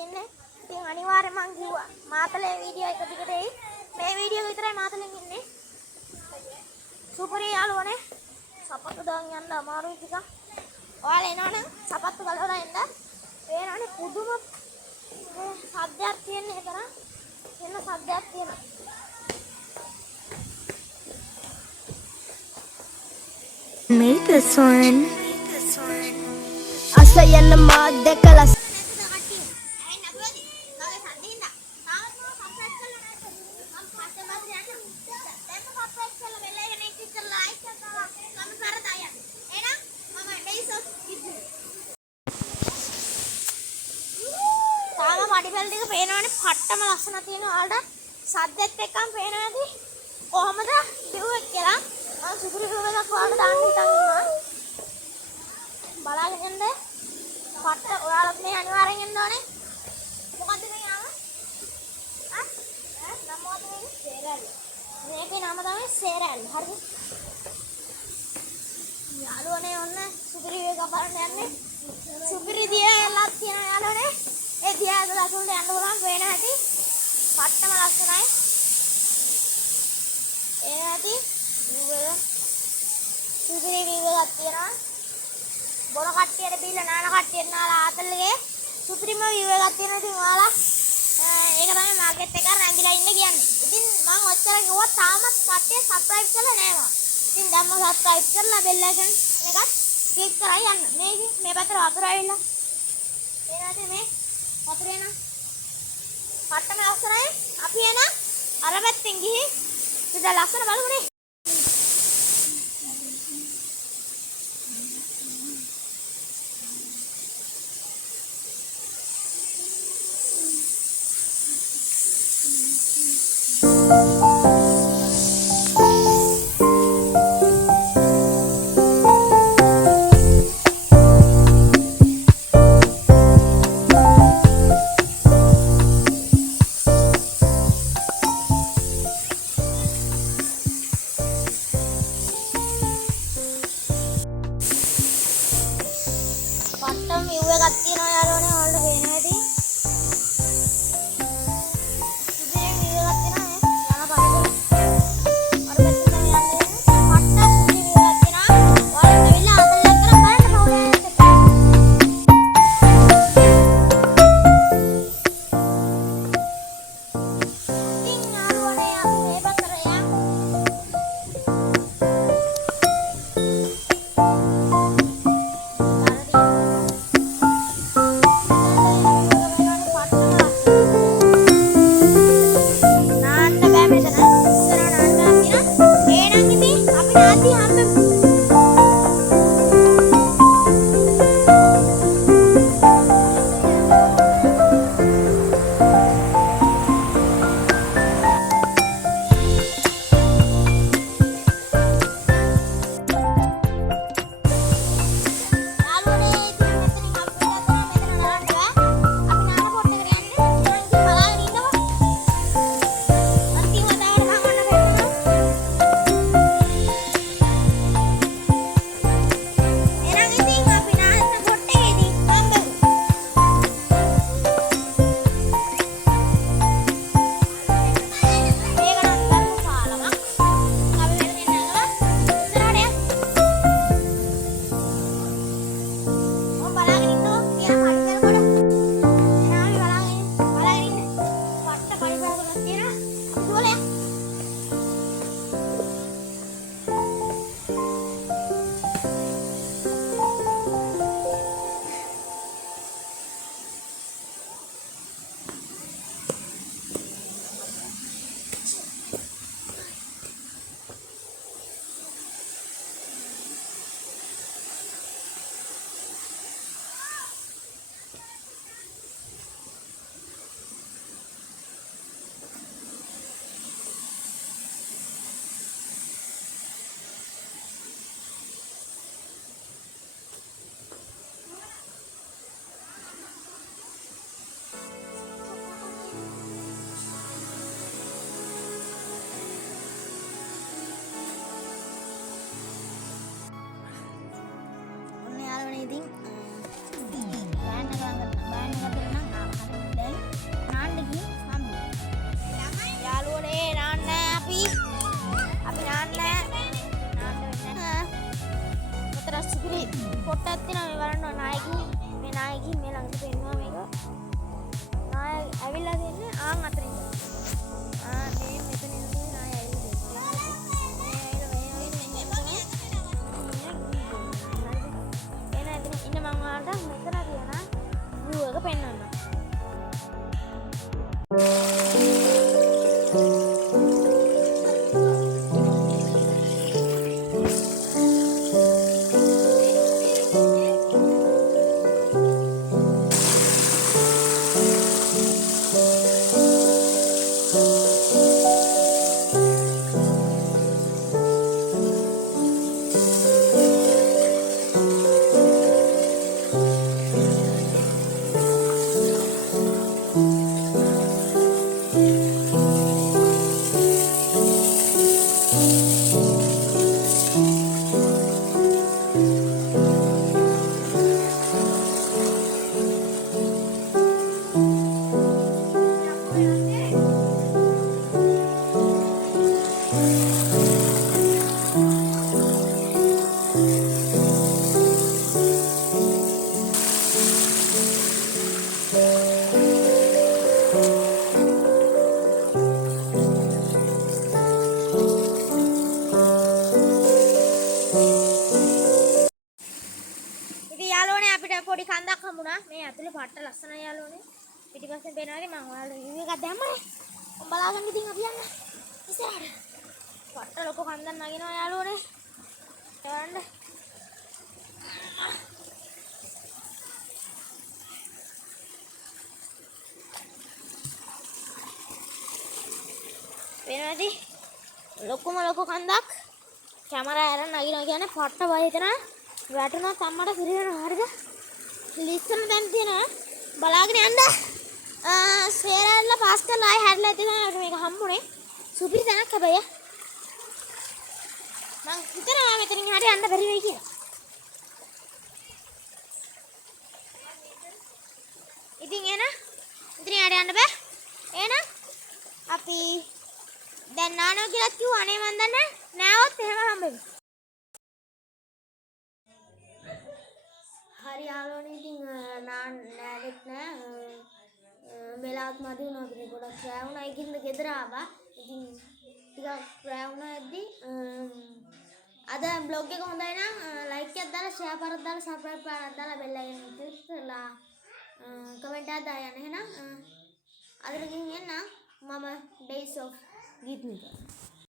තියෙන්නේ. ඉතින් අනිවාර්යයෙන් මං කිව්වා මාතලේ වීඩියෝ එක දිගට එයි. මේ වීඩියෝ එක විතරයි මාතලෙන් ඉන්නේ. සුපරි යාළුවනේ. සපත්තු දාන් යන්න අමාරුයි ටිකක්. ඔයාලා එනවනම් සපත්තු ගලවලා එන්න. පේනවනේ පුදුම සද්දයක් තියෙන එකන. එන්න සද්දයක් තියෙනවා. Make this one. අසයන මා දැකලා පඩිපෙළ ටික පේනවනේ පට්ටම ලස්සන තියෙනවා. ඔයාලට සද්දෙත් එක්කම පේනවා ඇති කොහමද කිව්වෙත් කියලා. මම සුපිරි වීඩියෝ එකක් ඔයාලට දාන්න හිතන් ඉන්නවා. බලාගෙන ඉන්න. පට්ට ඔයාලත් මේ අනිවාර්යෙන් එන්න ඕනේ. මොකද්ද මේ යාම? නම මොකද්ද මේ? සේරැල්ල. මේකේ නම තමයි සේරැල්ල. හරිද? යාළුවනේ ඔන්න සුපිරි වීඩියෝ එකක් බලන්න යන්නේ. සුපිරි දියලක් තියෙන යාළුවනේ. ඒ දියාද ලකුණට යන්න පුළුවන් වෙන හැටි පට්ටම ලස්සනයි. ඒ හැටි වීඩියෝ සුපිරි වීඩියෝ එකක් තියෙනවා. බොන කට්ටියට බීලා නාන කට්ටියට නාලා ආතල්ලගේ සුපිරිම වීඩියෝ එකක් තියෙනවා. ඉතින් ඔයාලා ඒක තමයි මාකට් එක රැඳිලා ඉන්න කියන්නේ. ඉතින් මම ඔච්චර කිව්වා තාමත් කට්ටිය සබ්ස්ක්‍රයිබ් කරලා නැහැ මම. ඉතින් දැම්ම සබ්ස්ක්‍රයිබ් කරලා බෙල් අයිකන් එකත් ක්ලික් කරලා යන්න. මේ පැත්තට වතුර ඇවිල්ලා එනවාද මේ වතුර එන පට්ටම ලස්සනයි. අපි එන අර පැත්තෙන් ගිහින් ඉතින් ලස්සන බලමුනේ. පට්ටම view එකක් තියෙනවා යාළුවනේ. ඔයාලට පේනවා ඇති. සුපිරි view එකක් තියෙනවා මේ යන දැන් වෙනවානේ මම ඔයාලට රිවිව් එකක් දැම්මනේ. මම බලාගන්න ඉතින් අපි යන්න. ඉස්සරහට. පට්ට ලොකු කන්දක් නගිනවා යාළුවනේ. යන්න. වෙනවාද? ලොකුම ලොකු කන්දක්. කැමරා අරන් නගිනවා කියන්නේ පට්ට බය හිතනවා. වැටුණොත් අම්මට පිරිනවනවා හරිද? ලිස්සම දැන් තියෙනවා. බලාගෙන යන්න. ස්වේරල්ලා පාස් කරලා ආයෙ හැරිලා තියෙනවා මේක හම්බුනේ. සුපිරි තැනක් හැබැයි. මං හිතනවා මෙතනින් හරිය යන්න බැරි වෙයි කියලා. ඉතින් එන ඉතින් යාට යන්න බෑ. එහෙනම් අපි දැන් නානෝ කියලා කිව්වා නේ මන් දන්නේ නෑවොත් එහෙම හම්බෙමු. හරි යාළුවනේ ඉතින් නෑනෙත් නෑ. වෙලාවත් මදි වුණා අපිට ගොඩක් රෑ වුණා ඒකින්ද ගෙදර ආවා. ඉතින් ටිකක් රෑ වුණාද්දි අද බ්ලොග් එක හොඳයි නම් ලයික් එකක් දාලා ෂෙයා කරලා දාලා සබ්ස්ක්‍රයිබ් කරලා දාලා බෙල් එකෙන් ක්ලික් කරලා කමෙන්ට් එකක් දාන්න. එහෙනම් අදට ගිහින් එන්න මම days of ගීත